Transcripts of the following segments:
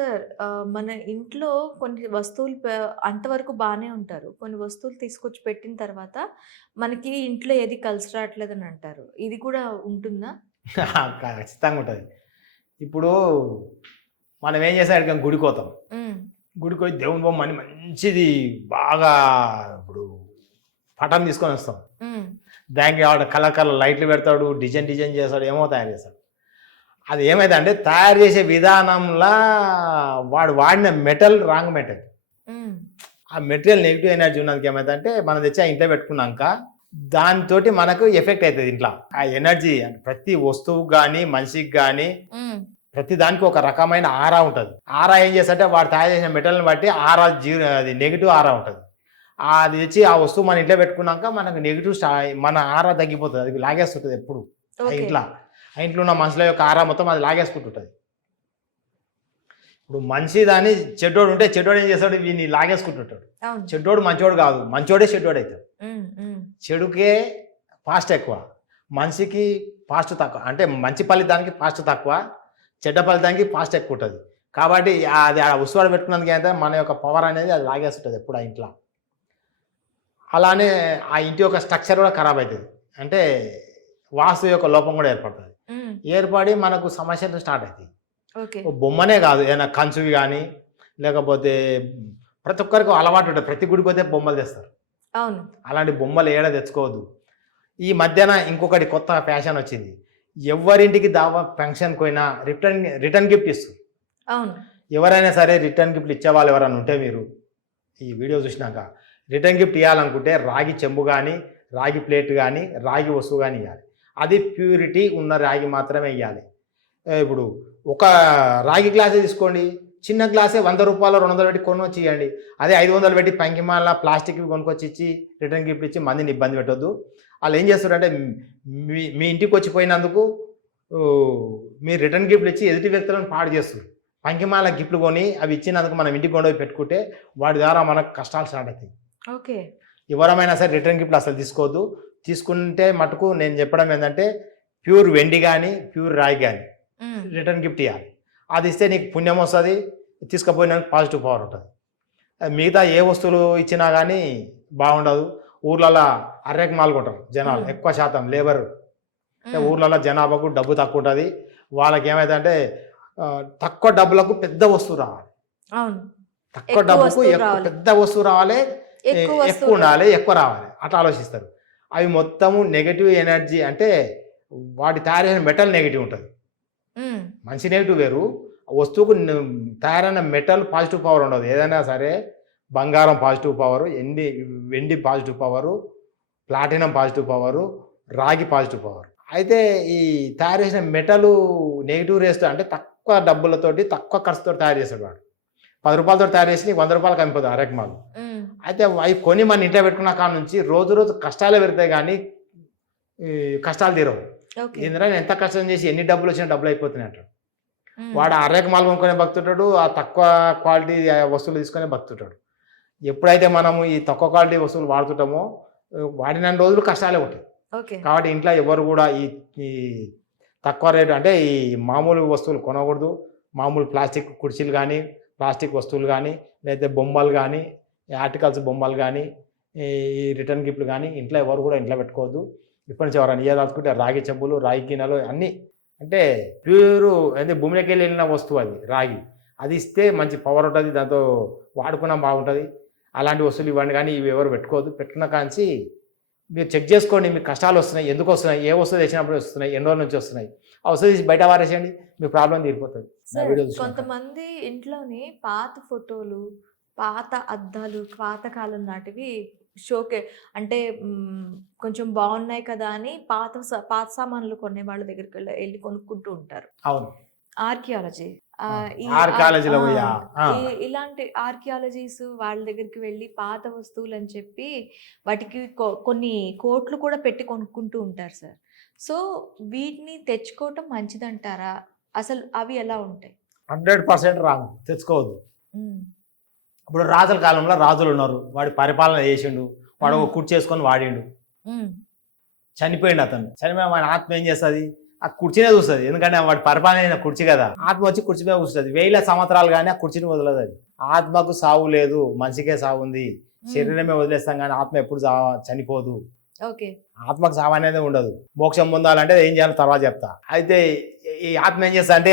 Sir మన ఇంట్లో కొన్ని వస్తువులు ప అంతవరకు బానే ఉంటారు. కొన్ని వస్తువులు తీసుకొచ్చి పెట్టిన తర్వాత మనకి ఇంట్లో ఏది కలిసి రావట్లేదని అంటారు. ఇది కూడా ఉంటుందా? ఖచ్చితంగా ఉంటది. ఇప్పుడు మనం ఏం చేస్తాం ఎక్కడికైనా గుడికోతాం. హ్మ్. గుడికి పోయి దేవుని బొమ్మని మంచిది బాగా ఇప్పుడు పటం తీసుకొని వస్తాం. దానికి ఆడ కలర్ కలర్ లైట్లు పెడతాడు. డిజైన్ డిజైన్ చేస్తాడు. ఏమో తయారు చేస్తాడు. అది ఏమైందంటే తయారు చేసే విధానంలా వాడు వాడిన మెటల్ రాంగ్ మెటల్. ఆ మెటీరియల్ నెగిటివ్ ఎనర్జీ ఉన్నందుకు ఏమైందంటే మనం తెచ్చి ఆ ఇంట్లో పెట్టుకున్నాక దానితోటి మనకు ఎఫెక్ట్ అవుతుంది ఇంట్లో. ఆ ఎనర్జీ ప్రతి వస్తువుకి కానీ మనిషికి కానీ. ప్రతి దానికి ఒక రకమైన ఆరా ఉంటుంది. ఆరా ఏం చేస్తారంటే వాడు తయారు చేసిన మెటల్ని బట్టి ఆరా జీరో అది నెగిటివ్ ఆరా ఉంటుంది. అది తెచ్చి ఆ వస్తువు మన ఇంట్లో పెట్టుకున్నాక మనకు నెగిటివ్ స్టా మన ఆరా తగ్గిపోతుంది. అది లాగేస్తుంటుంది ఎప్పుడు. ఇంట్లో. ఆ ఇంట్లో ఉన్న మనుషుల యొక్క ఆరా మొత్తం అది లాగేసుకుంటుంటుంది. ఇప్పుడు మనిషి దాన్ని చెడ్డోడు ఉంటే చెడ్డోడు ఏం చేస్తాడు వీడిని లాగేసుకుంటుంటాడు. చెడ్డోడు మంచోడు కాదు. మంచోడే చెడ్డోడు అవుతాడు. చెడుకే పాస్ట్ ఎక్కువ. మనిషికి పాస్ట్ తక్కువ. అంటే మంచి ఫలితానికి పాస్ట్ తక్కువ. చెడ్డ ఫలితానికి పాస్ట్ ఎక్కువ ఉంటుంది. కాబట్టి అది ఆ వస్తువు పెట్టుకున్నందుకు ఏంటంటే మన యొక్క పవర్ అనేది అది లాగేస్తుంటుంది ఎప్పుడు ఆ ఇంట్లో. అలానే ఆ ఇంటి యొక్క స్ట్రక్చర్ కూడా ఖరాబ్ అవుతుంది. అంటే వాస్తు యొక్క లోపం కూడా ఏర్పడుతుంది. హ్మ్. ఏర్పడి మనకు సమస్యలు స్టార్ట్ అవుతాయి. బొమ్మనే కాదు ఏదైనా కంచువి కానీ లేకపోతే ప్రతి ఒక్కరికి అలవాటు ఉంటుంది. ప్రతి గుడికి పోతే బొమ్మలు తెస్తారు. అవును. అలాంటి బొమ్మలు ఏడ తెచ్చుకోవద్దు. ఈ మధ్యన ఇంకొకటి కొత్త ఫ్యాషన్ వచ్చింది. ఎవరింటికి దావా ఫంక్షన్‌కి పోయినా రిటర్న్ రిటర్న్ గిఫ్ట్. అవును. ఎవరైనా సరే రిటర్న్ గిఫ్ట్ ఇచ్చేవాళ్ళు ఎవరైనా ఉంటే మీరు ఈ వీడియో చూసినాక రిటర్న్ గిఫ్ట్ ఇవ్వాలనుకుంటే రాగి చెంబు కానీ రాగి ప్లేట్ కానీ రాగి వస్తువు కానీ ఇవ్వాలి. అది ప్యూరిటీ ఉన్న రాగి మాత్రమే ఇవ్వాలి. ఇప్పుడు ఒక రాగి గ్లాసే తీసుకోండి. చిన్న గ్లాసే రూ. 100 200 పెట్టి కొనొచ్చి ఇవ్వండి. అదే 500 పెట్టి పంకిమాల ప్లాస్టిక్‌వి కొనుక్కొచ్చి ఇచ్చి రిటర్న్ గిఫ్ట్ ఇచ్చి మందిని ఇబ్బంది పెట్టొద్దు. వాళ్ళు ఏం చేస్తారంటే మీ మీ ఇంటికి వచ్చి పోయినందుకు ఓహ్, మీరు రిటర్న్ గిఫ్ట్లు ఇచ్చి ఎదుటి వ్యక్తులను పాడు చేస్తారు. పంకిమాల గిఫ్ట్లు కొని అవి ఇచ్చినందుకు మనం ఇంటికి కొండపోయి పెట్టుకుంటే వాటి ద్వారా మనకు కష్టాలు స్టార్ట్ అవుతాయి. ఓకే. ఎవరమైనా సరే రిటర్న్ గిఫ్ట్లు అసలు తీసుకోవద్దు. తీసుకుంటే మటుకు నేను చెప్పడం ఏంటంటే ప్యూర్ వెండి కానీ ప్యూర్ రాగి కానీ. రిటర్న్ గిఫ్ట్ ఇవ్వాలి. అది ఇస్తే నీకు పుణ్యం వస్తుంది. తీసుకుపోయినందుకు పాజిటివ్ పవర్ ఉంటుంది. మిగతా ఏ వస్తువులు ఇచ్చినా కానీ బాగుండదు. ఊర్లలో అర్రెకి మాల్గొంటారు జనాలు. ఎక్కువ శాతం లేబర్. ఊర్లలో జనాభాకు డబ్బు తక్కువ ఉంటుంది. వాళ్ళకి ఏమైందంటే తక్కువ డబ్బులకు పెద్ద వస్తువు రావాలి. తక్కువ డబ్బుకు రావాలి. పెద్ద వస్తువు రావాలి. ఎక్కువ ఉండాలి. ఎక్కువ రావాలి. అట్లా ఆలోచిస్తారు. అవి మొత్తము నెగెటివ్ ఎనర్జీ అంటే వాటి తయారు చేసిన మెటల్ నెగెటివ్ ఉంటుంది. మనిషి నెగెటివ్ వేరు. వస్తువుకు తయారైన మెటల్ పాజిటివ్ పవర్ ఉండదు. ఏదైనా సరే బంగారం పాజిటివ్ పవరు, ఎండి వెండి positive power, platinum positive power, రాగి పాజిటివ్ పవర్. అయితే ఈ తయారు చేసిన మెటలు నెగెటివ్ రేస్‌తో అంటే తక్కువ డబ్బులతోటి తక్కువ ఖర్చుతో తయారు చేస్తాడు వాడు. రూ. 10 తయారు చేసి నీకు రూ. 100కి అమ్ముతాడు అరెక్ మాల్. అయితే అవి కొని మన ఇంట్లో పెట్టుకున్న కాడ నుంచి రోజు రోజు కష్టాలే పెరుగుతాయి కానీ ఈ కష్టాలు తీరవు. నేను ఎంత కష్టం చేసి ఎన్ని డబ్బులు వచ్చినా డబ్బులు అయిపోతున్నాయి. వాడు అరేక మాల్ కొనుక్కొనే బతుకుతుంటాడు. ఆ తక్కువ క్వాలిటీ వస్తువులు తీసుకొనే బతుకుతుంటాడు. ఎప్పుడైతే మనము ఈ తక్కువ క్వాలిటీ వస్తువులు వాడుతుంటామో వాడినన్ని రోజులు కష్టాలే ఉంటాయి. కాబట్టి ఇంట్లో ఎవరు కూడా ఈ ఈ తక్కువ రేటు అంటే ఈ మామూలు వస్తువులు కొనకూడదు. మామూలు ప్లాస్టిక్ కుర్చీలు కానీ, ప్లాస్టిక్ వస్తువులు కానీ, లేకపోతే బొమ్మలు కానీ, ఆర్టికల్స్ బొమ్మలు కానీ, ఈ రిటర్న్ గిఫ్ట్లు కానీ ఇంట్లో ఎవరు కూడా ఇంట్లో పెట్టుకోవద్దు. ఇప్పటి నుంచి ఎవరైనా ఇయ్యాలనుకుంటే రాగి చెంబులు, రాగి గిన్నెలు అన్నీ అంటే ప్యూరు అంటే భూమిలోకెళ్ళి వెళ్ళిన వస్తువు అది రాగి. అది ఇస్తే మంచి పవర్ ఉంటుంది. దాంతో వాడుకున్నా బాగుంటుంది. అలాంటి వస్తువులు ఇవ్వండి కానీ ఇవి ఎవరు పెట్టుకోవద్దు. పెట్టుకున్న కాంచి మీరు చెక్ చేసుకోండి. మీకు కష్టాలు వస్తున్నాయి. ఎందుకు వస్తున్నాయి? ఏ వస్తువు తెచ్చినప్పుడు వస్తున్నాయి? ఎన్ని రోజుల నుంచి వస్తున్నాయి? ఆ వస్తువు తీసి బయట పారేసేయండి. మీ ప్రాబ్లం తీరిపోతుంది. కొంతమంది ఇంట్లోని పాత ఫోటోలు, పాత అద్దాలు, పాత కాలం నాటివి షోకే అంటే కొంచెం బాగున్నాయి కదా అని పాత పాత సామాన్లు కొనే వాళ్ళ దగ్గరికి వెళ్ళి ఎళ్ళి కొనుక్కుంటూ ఉంటారు. అవును. ఆర్కియాలజీ. ఇలాంటి ఆర్కియాలజీస్ వాళ్ళ దగ్గరికి వెళ్ళి పాత వస్తువులని చెప్పి వాటికి కొన్ని కోట్లు కూడా పెట్టి కొనుక్కుంటూ ఉంటారు సార్. సో, వీటిని తెచ్చుకోవటం మంచిదంటారా? అసలు అవి ఎలా ఉంటాయి? 100% రాంగ్. తెచ్చుకోవద్దు. హ్మ్. ఇప్పుడు రాజుల కాలంలో రాజులు ఉన్నారు. వాడు పరిపాలన చేసిండు. వాడు ఒక. కుర్చీ చేసుకొని వాడిండు. చనిపోయిండు అతను. చనిపోయిన వాడి ఆత్మ ఏం చేస్తది? ఆ కుర్చీనే చూస్తుంది ఎందుకంటే వాడి పరిపాలన కుర్చీ కదా ఆత్మ వచ్చి కుర్చీ మీద కూర్చుంటుంది వేల సంవత్సరాలు కానీ ఆ కుర్చీని వదలదు అది ఆత్మకు సావు లేదు మనిషికే సావు ఉంది శరీరమే వదిలేస్తాం కానీ ఆత్మ ఎప్పుడు చనిపోదు ఓకే ఆత్మకు సావు అనేది ఉండదు మోక్షం పొందాలంటే ఏం చేయాలో తర్వాత చెప్తా అయితే ఈ ఆత్మ ఏం చేస్తా అంటే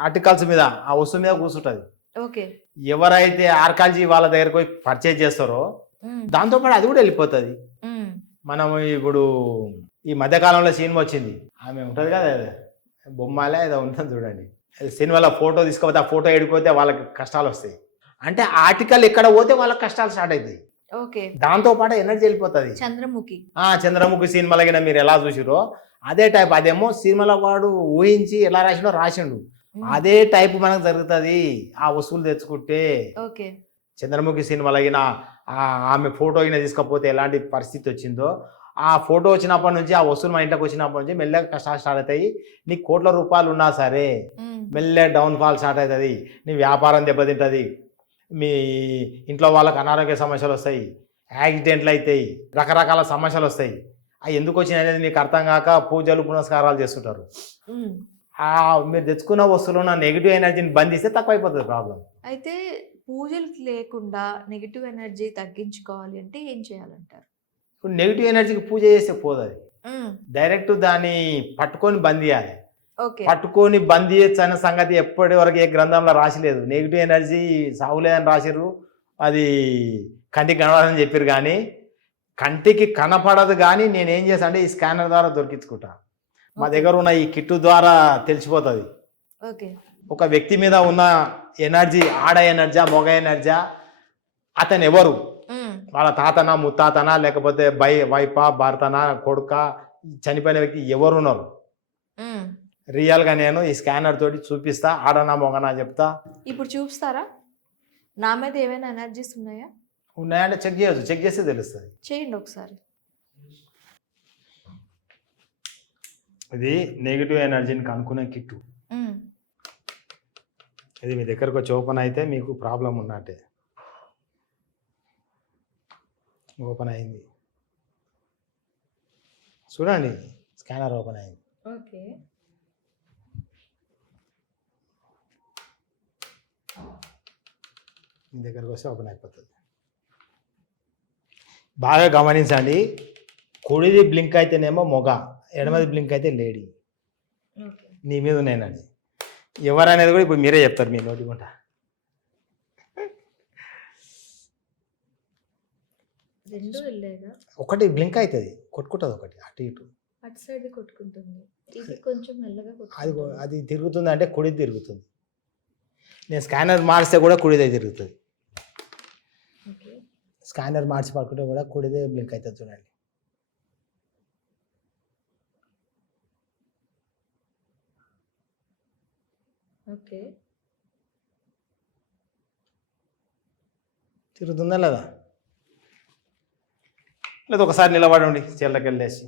ఆర్టికల్స్ మీద ఆ వస్తువు మీద కూర్చుంటుంది ఓకే ఎవరైతే ఆర్కాలజీ వాళ్ళ దగ్గరకు పోయి పర్చేజ్ చేస్తారో ఉమ్, దాంతోపాటు అది కూడా వెళ్ళిపోతుంది. మనం ఇప్పుడు ఈ మధ్యకాలంలో సినిమా వచ్చింది. ఆమె ఉంటుంది కదా అది. బొమ్మాలే ఏదో ఉంటుంది చూడండి. సినిమాలో ఫోటో తీసుకపోతే ఆ ఫోటో ఎడిపోతే వాళ్ళకి కష్టాలు వస్తాయి. అంటే ఆర్టికల్ ఎక్కడ పోతే వాళ్ళకి కష్టాలు స్టార్ట్ అవుతాయి ఓకే. దాంతో పాటు ఎనర్జీ వెళ్ళిపోతుంది. చంద్రముఖి. ఆ చంద్రముఖి సినిమాలో గిన మీరు ఎలా చూసిరో అదే టైప్ అదేమో సినిమాలో వాడు ఊహించి ఎలా రాసిండో రాసిండు. అదే టైప్ మనకు జరుగుతుంది. ఆ వస్తువులు తెచ్చుకుంటే ఓకే. చంద్రముఖి సినిమాలో అయినా ఆమె ఫోటో అయినా తీసుకపోతే ఎలాంటి పరిస్థితి వచ్చిందో ఆ ఫోటో వచ్చినప్పటి నుంచి ఆ వస్తువులు మన ఇంట్లోకి వచ్చినప్పటి నుంచి మెల్లగా కష్టాలు స్టార్ట్ అవుతాయి. నీకు కోట్ల రూపాయలు ఉన్నా సరే మెల్లగా డౌన్ ఫాల్ స్టార్ట్ అవుతుంది. నీ వ్యాపారం దెబ్బతింటుంది. మీ ఇంట్లో వాళ్ళకి అనారోగ్య సమస్యలు వస్తాయి. యాక్సిడెంట్లు అవుతాయి రకరకాల సమస్యలు వస్తాయి. అవి ఎందుకు వచ్చినాయి అనేది మీకు అర్థం కాక పూజలు పునస్కారాలు చేస్తుంటారు. మీరు తెచ్చుకున్న వస్తువులో ఉన్న నెగిటివ్ ఎనర్జీని బంధిస్తే తక్కువ అయిపోతుంది ప్రాబ్లం అయితే పూజలు లేకుండా నెగిటివ్ ఎనర్జీ తగ్గించుకోవాలి అంటే ఏం చేయాలంటారు? ఇప్పుడు నెగిటివ్ ఎనర్జీకి పూజ చేస్తే పోదు అది డైరెక్ట్ దాన్ని పట్టుకొని బంద్ చేయాలి. పట్టుకొని బంద్ చేయొచ్చు అనే సంగతి ఎప్పటి వరకు ఏ గ్రంథంలో రాసిలేదు నెగిటివ్ ఎనర్జీ సాగులేదని రాసిర్రు. అది కంటికి కనబడదని చెప్పారు కానీ కంటికి కనపడదు కానీ నేనేం చేస్తా అంటే ఈ స్కానర్ ద్వారా దొరికించుకుంటా. మా దగ్గర ఉన్న ఈ కిట్టు ద్వారా తెలిసిపోతుంది. ఓకే ఒక వ్యక్తి మీద ఉన్న ఎనర్జీ ఆడ ఎనర్జా మొగ ఎనర్జా అతను ఎవరు? ఉమ్, వాళ్ళ తాతనా ముత్తాతనా లేకపోతే బై వైపా భర్తనా కొడుక చనిపోయిన వ్యక్తి ఎవరు ఉన్నారు? ఉమ్. రియల్గా నేను ఈ స్కానర్ తోటి చూపిస్తా ఆడనా మొగనా చెప్తా. ఇప్పుడు చూస్తారా నా మీద ఏమైనా ఎనర్జీస్ ఉన్నాయా? ఉన్నాయంటే చెక్ చేయొచ్చు చెక్ చేస్తే తెలుస్తుంది. చేయండి ఒకసారి. ఇది నెగిటివ్ ఎనర్జీని కనుక్కునే కిట్టు. ఇది మీ దగ్గరకు వచ్చి ఓపెన్ అయితే మీకు ప్రాబ్లం ఉన్నట్టే. ఓపెన్ అయింది. చూడండి స్కానర్ ఓపెన్ అయింది. ఓకే. మీ దగ్గరకు వస్తే ఓపెన్ అయిపోతుంది. బాగా గమనించండి కుడిది బ్లింక్ అయితేనేమో మొగ. ఎడమది బ్లింక్ అయితే లేడీ. నీ మీద ఉన్నాయనండి ఎవరనేది కూడా ఇప్పుడు మీరే చెప్తారు మీ నోటి గుంట. ఒకటి బ్లింక్ అవుతుంది కొట్టుకుంటుంది ఒకటి అటు ఇటు. అటు సైడ్ కొట్టుకుంటుంది. ఇది కొంచెం మెల్లగా అది అది తిరుగుతుంది అంటే కుడిది తిరుగుతుంది. నేను స్కానర్ మారిస్తే కూడా కుడిదే తిరుగుతుంది. స్కానర్ మార్చి పడుకుంటే కూడా కుడిదే బ్లింక్ అవుతుంది చూడండి. ఓకే. తిరుగుతుందా లేదా? లేదా ఒకసారి నిలబడండి చీరలకు వెళ్ళేసి.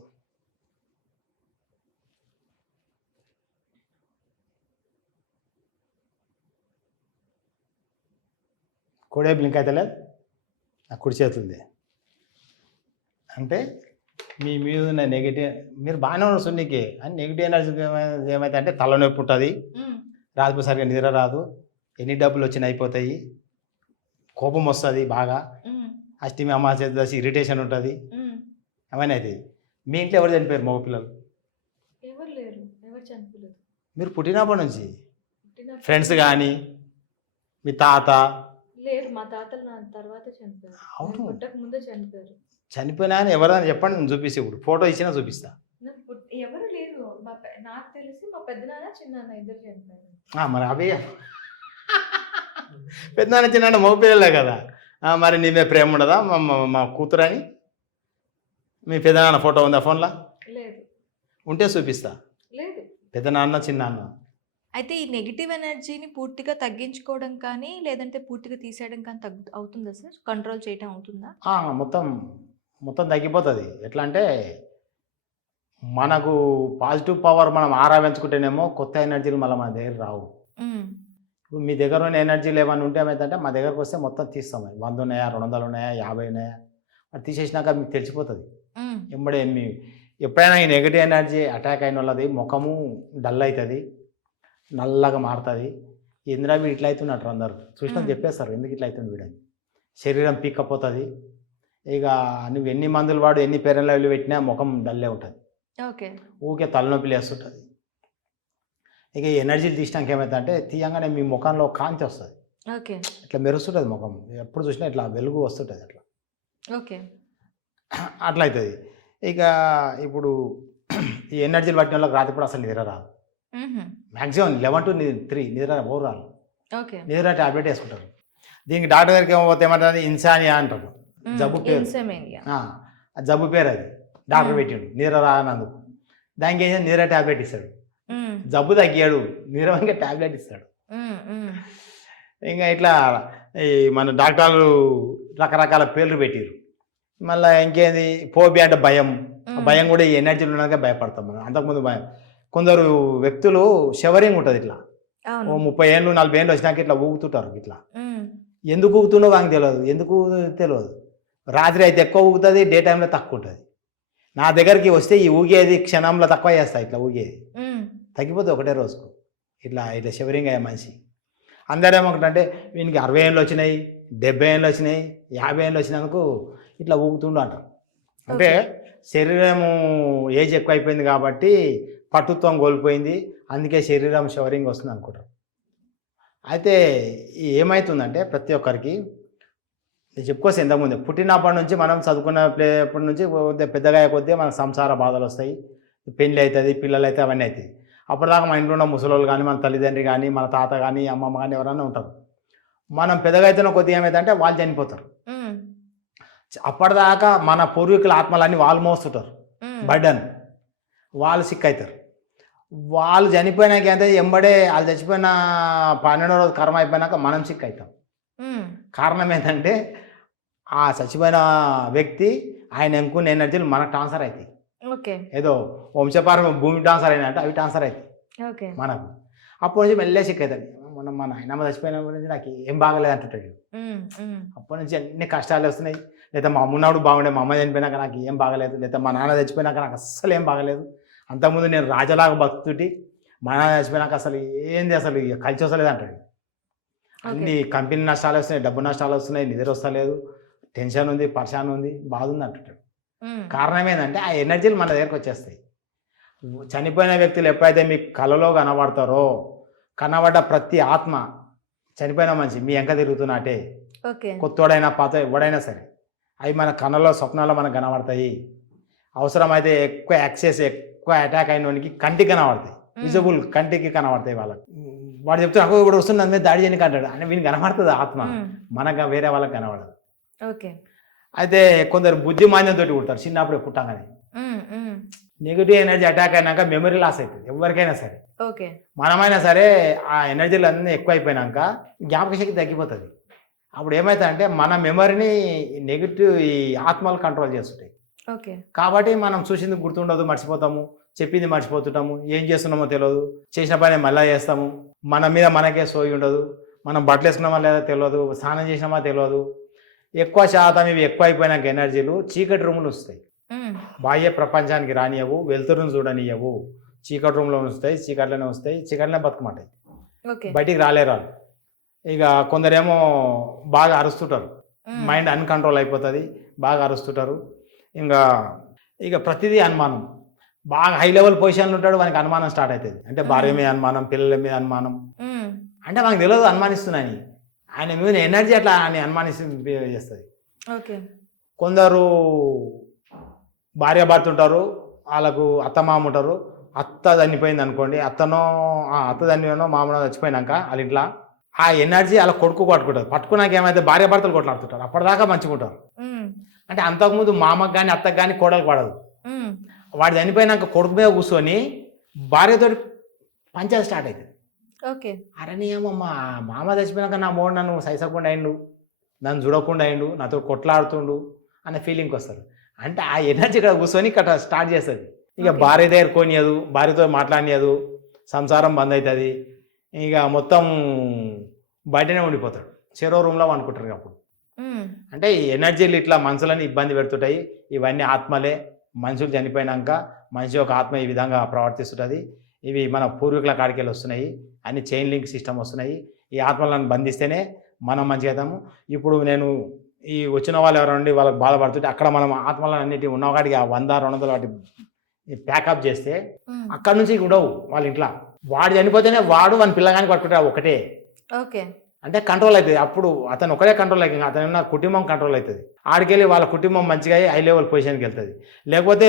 కుడే బ్లింక్ అయితే లేదు? నా కుడి చేతుంది అంటే మీ మీద ఉన్న నెగిటివ్ మీరు బాగానే ఉన్నారు సున్నికి అని నెగిటివ్ ఎనర్జీ ఏమైతే అంటే తలనొప్పి ఉంటుంది. రాత్రి సరిగా నిద్ర రాదు. ఎన్ని డబ్బులు వచ్చినా అయిపోతాయి. కోపం వస్తుంది బాగా. అష్టమి అమావాస్య దశ ఇరిటేషన్ ఉంటుంది. అవన్నీ అవుతాయి మీ ఇంట్లో ఎవరు చనిపోయారు మగ పిల్లలు ఎవరు లేరు. ఎవరు చనిపోలేదు. మీరు పుట్టినప్పటి నుంచి? ఫ్రెండ్స్ కానీ మీ తాత? లేరు. మా తాతలు నా తర్వాత చనిపోయారు. అవును. పుట్టక ముందే చనిపోయారు. చనిపోయినా అని ఎవరైనా చెప్పండి నేను చూపిస్తే ఇప్పుడు. ఫోటో ఇచ్చినా చూపిస్తా. ఎవరు లేరు. నాకు తెలిసి మా పెద్దనాన్న చిన్నాన్న ఇద్దరు చనిపోయారు. మరి అవే. పెద్దనాన్న చిన్న మగ పిల్లలే కదా. ఆ, మరి నీ మీద ప్రేమ ఉండదా? మా మా- మా కూతురు అని మీ పెద్దనాన్న ఫోటో ఉందా ఫోన్లో? లేదు. ఉంటే చూపిస్తా. లేదు. పెద్దనాన్న చిన్నాన్న? అయితే ఈ నెగిటివ్ ఎనర్జీని పూర్తిగా తగ్గించుకోవడం కానీ లేదంటే పూర్తిగా తీసేయడం కానీ తగ్గు అవుతుందా సార్? కంట్రోల్ చేయడం అవుతుందా? ఆ, మొత్తం మొత్తం తగ్గిపోతుంది. ఎట్లా అంటే మనకు పాజిటివ్ పవర్ మనం ఆరా పెంచుకుంటేనేమో కొత్త ఎనర్జీలు మళ్ళీ మన దగ్గర రావు. ఇప్పుడు మీ దగ్గర ఉన్న ఎనర్జీలు ఏమైనా ఉంటే ఏమైందంటే మా దగ్గరకు వస్తే మొత్తం తీస్తాం. వంద ఉన్నాయా రెండు వందలు ఉన్నాయా యాభై ఉన్నాయా? అది తీసేసినాక మీకు తెలిసిపోతుంది. ఎంబడే మీ ఎప్పుడైనా ఈ నెగిటివ్ ఎనర్జీ అటాక్ అయిన వాళ్ళది ముఖము డల్ అవుతుంది నల్లగా మారుతుంది. ఇందిరా వీడు ఇట్లా అవుతున్నట్టు అందరు? చూసినా. చెప్పేస్తారు ఎందుకు ఇట్లా అవుతుంది వీడని శరీరం పీక్కపోతుంది. ఇక నువ్వు ఎన్ని మందులు వాడు ఎన్ని పెరలవి పెట్టినా ముఖం డల్లే ఉంటుంది. ఓకే. ఊకే తలనొప్పి లేస్తుంటుంది. ఇక ఎనర్జీ తీసినాక ఏమవుతుందంటే తీయంగానే మీ ముఖంలో కాంతి వస్తుంది. ఓకే. ఇట్లా మెరుస్తుంటుంది ముఖం. ఎప్పుడు చూసినా ఇట్లా వెలుగు వస్తుంటుంది అట్లా. ఓకే. అట్లా అవుతుంది ఇక ఇప్పుడు ఈ ఎనర్జీలు పట్టిన వాళ్ళకి రాత్రిపూట అసలు నిద్ర రాదు. మ్యాక్సిమం లెవెన్ టు త్రీ నిద్ర ఎవరు రాదు. ఓకే. నిద్ర టాబ్లెట్ వేసుకుంటారు. దీనికి డాక్టర్ గారికి ఏమవుతే ఏమంటారు? ఇన్సానియా అంటారు. జబ్బు పేరు. జబ్బు పేరు అది. డాక్టర్. పెట్టిండు. నిద్ర రానందుకు దానికి ఏం? నిద్ర టాబ్లెట్ ఇస్తాడు. జబ్బు తగ్గాడు. నిద్రవంగా టాబ్లెట్ ఇస్తాడు. ఇంకా ఇట్లా ఈ మన డాక్టర్లు రకరకాల పేర్లు పెట్టారు మళ్ళీ ఇంకేంది? ఫోబియా అంటే భయం. భయం కూడా ఈ ఎనర్జీలు ఉన్నాక భయపడతాం మనం. అంతకుముందు భయం. కొందరు వ్యక్తులు షవరింగ్ ఉంటుంది ఇట్లా. ఓ ముప్పై ఏళ్ళు నలభై ఏళ్ళు వచ్చినాక ఇట్లా ఊగుతుంటారు ఇట్లా. ఎందుకు ఊగుతుండో వాళ్ళకి తెలియదు ఎందుకు తెలియదు రాత్రి అయితే ఎక్కువ ఊగుతుంది డే టైంలో తక్కువ ఉంటుంది. నా దగ్గరికి వస్తే ఈ ఊగేది క్షణంలో తక్కువ చేస్తా ఇట్లా ఊగేది. మ్మ్. తగ్గిపోతుంది ఒకటే రోజుకు. ఇట్లా ఇట్లా షివరింగ్ అయ్యే మనిషి. అందరేమొకటంటే వీనికి అరవై ఏళ్ళు వచ్చినాయి డెబ్బై ఏళ్ళు వచ్చినాయి యాభై ఏళ్ళు వచ్చినందుకు ఇట్లా ఊగుతుండు అంటారు. అంటే శరీరము ఏజ్ ఎక్కువ అయిపోయింది కాబట్టి పట్టుత్వం కోల్పోయింది అందుకే శరీరం షవరింగ్ వస్తుంది అనుకుంటారు. అయితే ఏమవుతుందంటే ప్రతి ఒక్కరికి చెప్పుకోవచ్చు ఇంతకుముందు పుట్టినప్పటి నుంచి మనం చదువుకున్న ప్లేప్పటి నుంచి పెద్దగా కొద్దీ మన సంసార బాధలు వస్తాయి. పెళ్ళి అవుతుంది పిల్లలు అయితే అవన్నీ అవుతాయి. అప్పటిదాకా మన ఇంట్లో ఉన్న ముసలోళ్ళు కానీ మన తల్లిదండ్రి కానీ మన తాత కానీ అమ్మమ్మ కానీ ఎవరైనా ఉంటారు. మనం పెద్దగా అయితేనే కొద్దిగా ఏమవుతుందంటే వాళ్ళు చనిపోతారు. అప్పటిదాకా మన పూర్వీకుల ఆత్మలన్నీ వాళ్ళు మోస్తుంటారు. బర్డన్ వాళ్ళు సిక్ అవుతారు. వాళ్ళు చనిపోయినాక ఎంత ఎంబడే వాళ్ళు చచ్చిపోయిన పన్నెండో రోజు కర్మ అయిపోయినాక మనం సిక్ అవుతాం. కారణం ఏంటంటే ఆ చచ్చిపోయిన వ్యక్తి ఆయన ఎంకున్న ఎనర్జీలు మనకు ట్రాన్స్ఫర్ అవుతాయి ఓకే. ఏదో వంశపారం భూమి ట్రాన్స్ఫర్ అయినట్టు అవి ట్రాన్స్ఫర్ అవుతాయి ఓకే. మనకు. అప్పటి నుంచి మెల్లే సిక్ అవుతాడు మొన్న మా నాయనమ్మ చచ్చిపోయిన నుంచి నాకు ఏం బాగలేదు అంటుంటాడు. అప్పటి నుంచి అన్ని కష్టాలు వస్తున్నాయి. లేదా మా అమ్మున్నాడు బాగుండే మా అమ్మ చనిపోయినాక నాకు ఏం బాగలేదు. లేదా మా నాన్న చచ్చిపోయినాక నాకు అస్సలు ఏం బాగలేదు. అంతకుముందు నేను రాజలాగా బతుకుతుంటి మా నాన్న చచ్చిపోయినాక అసలు ఏంది అసలు కలిసి వస్తలేదు అంటాడు. అన్ని కంపెనీ నష్టాలు వస్తున్నాయి డబ్బు నష్టాలు వస్తున్నాయి నిద్ర వస్తలేదు. టెన్షన్ ఉంది పర్షాన్ ఉంది బాధ ఉంది అంటుంటాడు. కారణం ఏంటంటే ఆ ఎనర్జీలు మన దగ్గరకు వచ్చేస్తాయి. చనిపోయిన వ్యక్తులు ఎప్పుడైతే మీకు కలలో కనబడతారో కనబడ్డ ప్రతి ఆత్మ చనిపోయిన మనిషి మీ వెంక తిరుగుతున్నట్టే. కొత్తోడైనా పాత ఎవడైనా సరే అవి మన కళ్ళలో స్వప్నాల్లో మనకు కనబడతాయి. అవసరమైతే ఎక్కువ యాక్సెస్ ఎక్కువ అటాక్ అయిన వానికి కంటికి కనబడతాయి. విజిబుల్ కంటికి కనబడతాయి వాళ్ళకి. వాడు చెప్తే అక్కడ ఇప్పుడు వస్తుంది మీద దాడి చేయడానికి అంటాడు అని వీనికి కనబడుతుంది ఆత్మ. మనకు వేరే వాళ్ళకి కనబడదు. ఓకే. అయితే కొందరు బుద్ధిమాన్యంతో పుడతారు. చిన్నప్పుడే పుట్టగానే. నెగిటివ్ ఎనర్జీ అటాక్ అయినాక మెమరీ లాస్ అవుతుంది ఎవరికైనా సరే. ఓకే. మనమైనా సరే ఆ ఎనర్జీలు అన్నీ ఎక్కువ అయిపోయినాక జ్ఞాపక శక్తి తగ్గిపోతుంది. అప్పుడు ఏమవుతుందంటే మన మెమరీని నెగిటివ్ ఈ ఆత్మలు కంట్రోల్ చేస్తుంటాయి. ఓకే. కాబట్టి మనం చూసింది గుర్తుండదు మర్చిపోతాము. చెప్పింది మర్చిపోతుంటాము. ఏం చేస్తున్నామో తెలియదు చేసిన పని మళ్ళీ చేస్తాము. మన మీద మనకే సోయి ఉండదు. మనం బట్టలు వేసుకున్నామా లేదా తెలియదు స్నానం చేసినామా తెలియదు ఎక్కువ శాతం ఇవి ఎక్కువ అయిపోయినాక ఎనర్జీలు చీకటి రూములు వస్తాయి. బాహ్య ప్రపంచానికి రానియవు వెలుతురును చూడనియవు. చీకటి రూమ్లో వస్తాయి చీకట్లోనే వస్తాయి చీకట్లోనే బతుకమంటాయి. బయటికి రాలేరాలు ఇక కొందరేమో బాగా అరుస్తుంటారు. మైండ్ అన్కంట్రోల్ అయిపోతుంది బాగా అరుస్తుంటారు. ఇంకా ఇక ప్రతిదీ అనుమానం. బాగా హై లెవెల్ పొజిషన్లో ఉంటాడు వానికి అనుమానం స్టార్ట్ అవుతుంది. అంటే భార్య మీద అనుమానం పిల్లల మీద అనుమానం. అంటే మనకు తెలియదు అనుమానిస్తున్నాని ఆయన మీద ఎనర్జీ అట్లా అని అనుమానిస్తూ చేస్తుంది. ఓకే. కొందరు భార్య భర్త ఉంటారు వాళ్ళకు అత్త మామ ఉంటారు. అత్త చనిపోయింది అనుకోండి అత్తనో ఆ అత్త చనిపోయినో మామనో చచ్చిపోయినాక వాళ్ళ ఇంట్లో ఆ ఎనర్జీ వాళ్ళ కొడుకు పట్టుకుంటారు. పట్టుకున్నాక ఏమైతే భార్య భర్తలు కొట్లాడుతుంటారు అప్పటిదాకా మంచిగా ఉంటారు. అంటే అంతకుముందు మామకు కానీ అత్తకు కానీ కోడలు పడదు. వాడు చనిపోయినాక కొడుకు మీద కూర్చొని భార్యతో పంచాయతీ స్టార్ట్ అవుతుంది ఓకే. అరే నీ ఏమో మా మామ చచ్చిపోయినాక నా మోడు నన్ను సైసకుండా అయిండు. నన్ను చూడకుండా అయిండు. నాతో కొట్లాడుతుండు అనే ఫీలింగ్కి వస్తారు. అంటే ఆ ఎనర్జీ ఇక్కడ కూర్చొని ఇక్కడ స్టార్ట్ చేస్తుంది. ఇక. భార్య దగ్గర కొనియదు భార్యతో మాట్లాడియదు సంసారం బంద్ అవుతుంది ఇక మొత్తం బయటనే ఉండిపోతాడు. చెరో రూమ్లో అనుకుంటారు అప్పుడు. అంటే ఈ ఎనర్జీలు ఇట్లా మనసులని ఇబ్బంది పెడుతుంటాయి. ఇవన్నీ ఆత్మలే. మనుషులు చనిపోయినాక మనిషి ఒక ఆత్మ ఈ విధంగా ప్రవర్తిస్తుంటుంది. ఇవి మన పూర్వీకుల కాడికెళ్ళి వస్తున్నాయి. అన్ని చైన్ లింక్ సిస్టమ్ వస్తున్నాయి. ఈ ఆత్మలను బంధిస్తేనే మనం మంచిగా అవుతాము. ఇప్పుడు నేను ఈ వచ్చిన వాళ్ళు ఎవరండి వాళ్ళకి బాధపడుతుంటే అక్కడ మనం ఆత్మలను అన్నిటి ఉన్నవాడికి ఆ వంద రెండు వందలు వాటి ప్యాకప్ చేస్తే. అక్కడ నుంచి ఉండవు వాళ్ళ ఇంట్లో. వాడు చనిపోతేనే వాడు వాని పిల్లగాని పట్టుకుంటే ఒకటే. ఓకే. అంటే కంట్రోల్ అవుతుంది అప్పుడు అతను ఒకటే కంట్రోల్ అవుతుంది అతను ఉన్న కుటుంబం కంట్రోల్ అవుతుంది. ఆడికెళ్ళి వాళ్ళ కుటుంబం మంచిగా అయ్యి హై లెవెల్ పొజిషన్కి వెళ్తుంది. లేకపోతే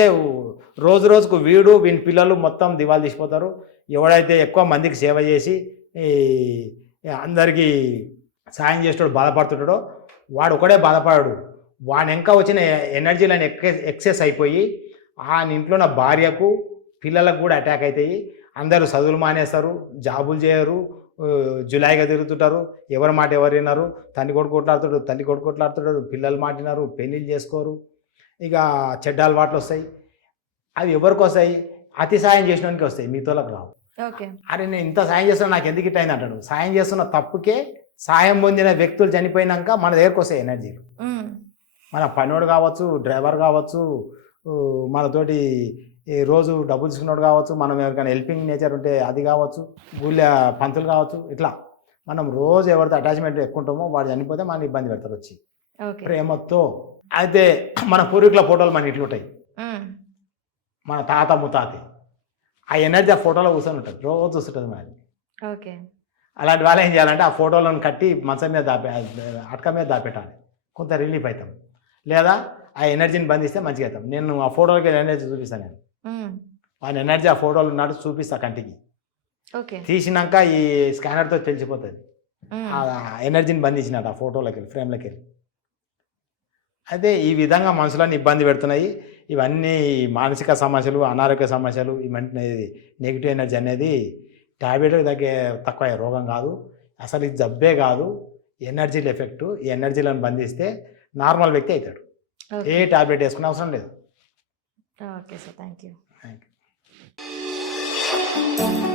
రోజు రోజుకు వీడు వీని పిల్లలు మొత్తం దివాలు తీసిపోతారు. ఎవడైతే ఎక్కువ మందికి సేవ చేసి అందరికీ సాయం చేసేటోడు బాధపడుతుంటాడో వాడు ఒకడే బాధపడాడు. వాని ఇంకా వచ్చిన ఎనర్జీలను ఎక్సెస్ అయిపోయి ఆ ఇంట్లో ఉన్న భార్యకు పిల్లలకు కూడా అటాక్ అవుతాయి. అందరూ చదువులు మానేస్తారు జాబులు చేయరు జులాయిగా తిరుగుతుంటారు. ఎవరి మాట ఎవరు విన్నారు తండ్రి కొడుకు కొట్లాడుతాడు తల్లి కొడుకు కొట్లాడుతాడు పిల్లలు మాటినారు. పెళ్ళిళ్ళు చేసుకోరు. ఇక చెడ్డ అలవాట్లు వస్తాయి. అవి ఎవరికి వస్తాయి? అతి సాయం చేసినోనికి వస్తాయి. మీతోలకు రావు. ఓకే. అరే నేను ఇంత సాయం చేస్తున్నా నాకు ఎందుకు ఇట్ అయింది అంటాడు. సాయం చేస్తున్న తప్పుకే సాయం పొందిన వ్యక్తులు చనిపోయినాక మన దగ్గరకు వస్తాయి ఎనర్జీలు. మన పనివాడు కావచ్చు డ్రైవర్ కావచ్చు మనతోటి ఈ రోజు డబ్బులు తీసుకున్నాడు కావచ్చు మనం ఎవరికైనా హెల్పింగ్ నేచర్ ఉంటే అది కావచ్చు గుళ్ళ పంతులు కావచ్చు ఇట్లా. మనం రోజు ఎవరితో అటాచ్మెంట్ ఎక్కువ ఉంటామో వాడు చనిపోతే మన ఇబ్బంది పెడతారు వచ్చి. ప్రేమతో. అయితే మన పూర్వీకుల ఫోటోలు మన ఇట్లు ఉంటాయి. మన తాత ముతాతి ఆ ఎనర్జీ ఆ ఫోటోలో కూర్చొని ఉంటుంది. రోజు చూస్తుంటుంది మనది ఓకే. అలాంటి వాళ్ళు ఏం చేయాలంటే ఆ ఫోటోలను కట్టి మంచం మీద దాపే అటక మీద దాపెట్టాలి. కొంత రిలీఫ్ అవుతాం లేదా ఆ ఎనర్జీని బంధిస్తే మంచిగా అవుతాం. నేను ఆ ఫోటోలకి ఎనర్జీ చూపిస్తాను నేను. ఆయన ఎనర్జీ ఆ ఫోటోలు ఉన్నట్టు చూపిస్తా కంటికి. తీసినాక ఈ స్కానర్తో తెలిసిపోతుంది. ఎనర్జీని బంధించినట్టు ఆ ఫోటోలకి వెళ్ళి ఫ్రేమ్లోకి వెళ్ళి అయితే ఈ విధంగా మనుషులను ఇబ్బంది పెడుతున్నాయి. ఇవన్నీ మానసిక సమస్యలు అనారోగ్య సమస్యలు ఇవన్నీ నెగిటివ్ ఎనర్జీ అనేది టాబ్లెట్ తగ్గే తక్కువ రోగం కాదు. అసలు ఇది జబ్బే కాదు. ఎనర్జీల ఎఫెక్ట్ ఈ ఎనర్జీలను బంధిస్తే నార్మల్ వ్యక్తి అవుతాడు. ఏ ఓకే. టాబ్లెట్ వేసుకునే అవసరం లేదు. Ah, okay, so thank you. Thank you.